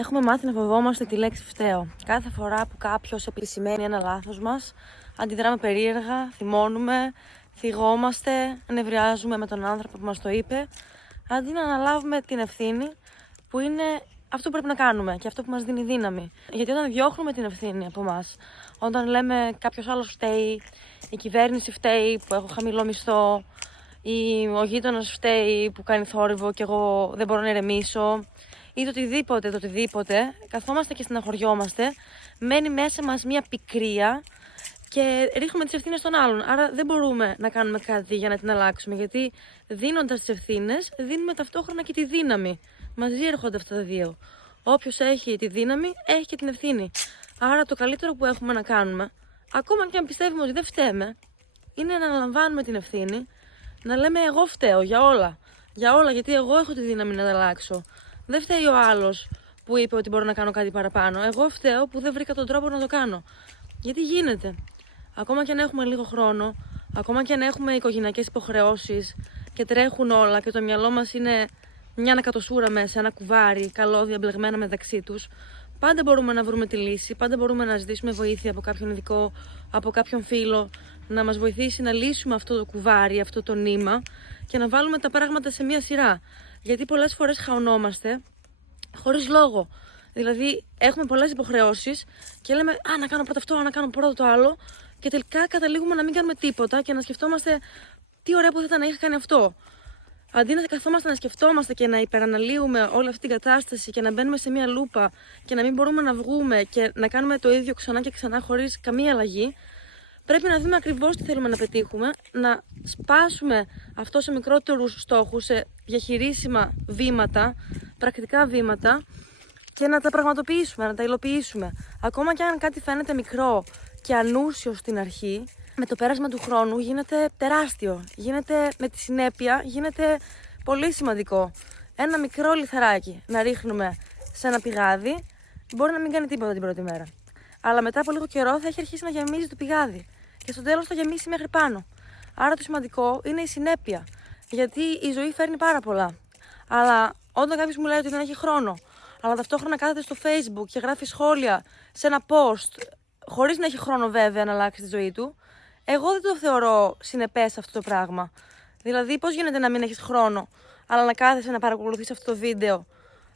Έχουμε μάθει να φοβόμαστε τη λέξη φταίω. Κάθε φορά που κάποιος επισημαίνει ένα λάθος μας, αντιδράμε περίεργα, θυμώνουμε, θυγόμαστε, νευριάζουμε με τον άνθρωπο που μας το είπε, αντί να αναλάβουμε την ευθύνη που είναι αυτό που πρέπει να κάνουμε και αυτό που μας δίνει δύναμη. Γιατί όταν διώχνουμε την ευθύνη από εμάς, όταν λέμε κάποιος άλλος φταίει, η κυβέρνηση φταίει που έχω χαμηλό μισθό, ή ο γείτονας φταίει που κάνει θόρυβο και εγώ δεν μπορώ να ηρεμήσω, ή το οτιδήποτε, καθόμαστε και στεναχωριόμαστε, μένει μέσα μας μια πικρία και ρίχνουμε τις ευθύνες στον άλλον. Άρα δεν μπορούμε να κάνουμε κάτι για να την αλλάξουμε, γιατί δίνοντας τις ευθύνες, δίνουμε ταυτόχρονα και τη δύναμη. Μαζί έρχονται αυτά τα δύο. Όποιος έχει τη δύναμη, έχει και την ευθύνη. Άρα το καλύτερο που έχουμε να κάνουμε, ακόμα και αν πιστεύουμε ότι δεν φταίμε, είναι να αναλαμβάνουμε την ευθύνη, να λέμε εγώ φταίω για όλα. Για όλα, γιατί εγώ έχω τη δύναμη να τα αλλάξω. Δεν φταίει ο άλλος που είπε ότι μπορώ να κάνω κάτι παραπάνω. Εγώ φταίω που δεν βρήκα τον τρόπο να το κάνω. Γιατί γίνεται. Ακόμα και αν έχουμε λίγο χρόνο, ακόμα και αν έχουμε οικογενειακές υποχρεώσεις και τρέχουν όλα και το μυαλό μας είναι μια ανακατοσούρα μέσα, ένα κουβάρι, καλώδια μπλεγμένα μεταξύ τους, πάντα μπορούμε να βρούμε τη λύση, πάντα μπορούμε να ζητήσουμε βοήθεια από κάποιον ειδικό, από κάποιον φίλο, να μας βοηθήσει να λύσουμε αυτό το κουβάρι, αυτό το νήμα και να βάλουμε τα πράγματα σε μια σειρά. Γιατί πολλές φορές χαωνόμαστε χωρίς λόγο. Δηλαδή, έχουμε πολλές υποχρεώσεις και λέμε να κάνω πρώτα αυτό, να κάνω πρώτα το άλλο, και τελικά καταλήγουμε να μην κάνουμε τίποτα και να σκεφτόμαστε τι ωραία που θα ήταν να είχα κάνει αυτό. Αντί να καθόμαστε να σκεφτόμαστε και να υπεραναλύουμε όλη αυτή την κατάσταση και να μπαίνουμε σε μια λούπα και να μην μπορούμε να βγούμε και να κάνουμε το ίδιο ξανά και ξανά χωρίς καμία αλλαγή, πρέπει να δούμε ακριβώς τι θέλουμε να πετύχουμε, να σπάσουμε αυτό σε μικρότερους στόχους, σε διαχειρίσιμα βήματα, πρακτικά βήματα, και να τα πραγματοποιήσουμε, να τα υλοποιήσουμε. Ακόμα και αν κάτι φαίνεται μικρό και ανούσιο στην αρχή, με το πέρασμα του χρόνου γίνεται τεράστιο. Γίνεται με τη συνέπεια, γίνεται πολύ σημαντικό. Ένα μικρό λιθαράκι να ρίχνουμε σε ένα πηγάδι μπορεί να μην κάνει τίποτα την πρώτη μέρα. Αλλά μετά από λίγο καιρό θα έχει αρχίσει να γεμίζει το πηγάδι. Και στο τέλος θα γεμίσει μέχρι πάνω. Άρα το σημαντικό είναι η συνέπεια. Γιατί η ζωή φέρνει πάρα πολλά. Αλλά όταν κάποιος μου λέει ότι δεν έχει χρόνο, αλλά ταυτόχρονα κάθεται στο Facebook και γράφει σχόλια σε ένα post, χωρίς να έχει χρόνο βέβαια να αλλάξει τη ζωή του, εγώ δεν το θεωρώ συνεπές αυτό το πράγμα. Δηλαδή, πώς γίνεται να μην έχεις χρόνο, αλλά να κάθεσαι να παρακολουθείς αυτό το βίντεο,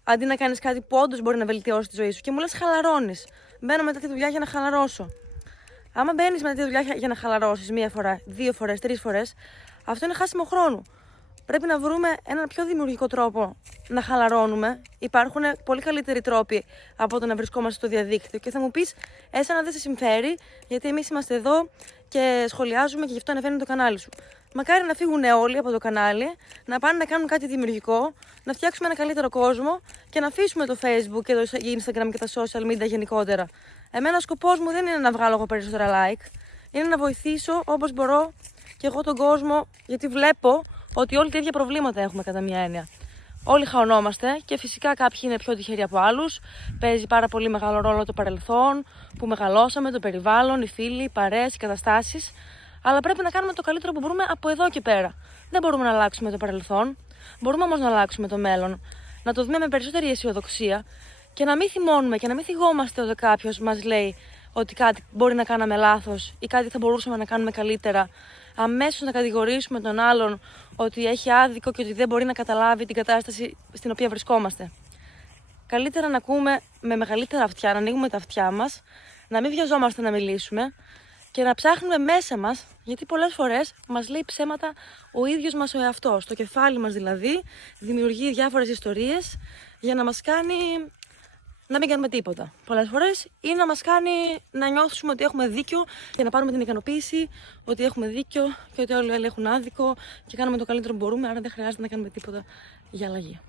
αντί να κάνεις κάτι που όντως μπορεί να βελτιώσει τη ζωή σου και μου λες χαλαρώνεις. Μπαίνω μετά τη δουλειά για να χαλαρώσω. Άμα μπαίνεις μετά τη δουλειά για να χαλαρώσεις μία φορά, 2 φορές, 3 φορές, αυτό είναι χάσιμο χρόνου. Πρέπει να βρούμε έναν πιο δημιουργικό τρόπο να χαλαρώνουμε. Υπάρχουν πολύ καλύτεροι τρόποι από το να βρισκόμαστε στο διαδίκτυο. Και θα μου πεις, εσένα δεν σε συμφέρει, γιατί εμείς είμαστε εδώ και σχολιάζουμε και γι' αυτό ανεβαίνει το κανάλι σου. Μακάρι να φύγουν όλοι από το κανάλι, να πάνε να κάνουν κάτι δημιουργικό, να φτιάξουμε ένα καλύτερο κόσμο και να αφήσουμε το Facebook και το Instagram και τα social media γενικότερα. Εμένα ο σκοπός μου δεν είναι να βγάλω εγώ περισσότερα like, είναι να βοηθήσω όπως μπορώ και εγώ τον κόσμο, γιατί βλέπω ότι όλοι τα ίδια προβλήματα έχουμε κατά μια έννοια. Όλοι χαωνόμαστε και φυσικά κάποιοι είναι πιο τυχεροί από άλλους. Παίζει πάρα πολύ μεγάλο ρόλο το παρελθόν, που μεγαλώσαμε, το περιβάλλον, οι φίλοι, οι παρέες, οι καταστάσεις. Αλλά πρέπει να κάνουμε το καλύτερο που μπορούμε από εδώ και πέρα. Δεν μπορούμε να αλλάξουμε το παρελθόν, μπορούμε όμως να αλλάξουμε το μέλλον. Να το δούμε με περισσότερη αισιοδοξία και να μην θυμώνουμε και να μην θυγόμαστε όταν κάποιος μας λέει ότι κάτι μπορεί να κάναμε λάθος ή κάτι θα μπορούσαμε να κάνουμε καλύτερα. Αμέσως να κατηγορήσουμε τον άλλον ότι έχει άδικο και ότι δεν μπορεί να καταλάβει την κατάσταση στην οποία βρισκόμαστε. Καλύτερα να ακούμε με μεγαλύτερα αυτιά, να ανοίγουμε τα αυτιά μας, να μην βιαζόμαστε να μιλήσουμε και να ψάχνουμε μέσα μας, γιατί πολλές φορές μας λέει ψέματα ο ίδιος μας ο εαυτός. Το κεφάλι μας δηλαδή δημιουργεί διάφορες ιστορίες για να μας κάνει να μην κάνουμε τίποτα. Πολλές φορές ή να μας κάνει να νιώθουμε ότι έχουμε δίκιο και να πάρουμε την ικανοποίηση ότι έχουμε δίκιο και ότι όλοι έχουν άδικο και κάνουμε το καλύτερο που μπορούμε, άρα δεν χρειάζεται να κάνουμε τίποτα για αλλαγή.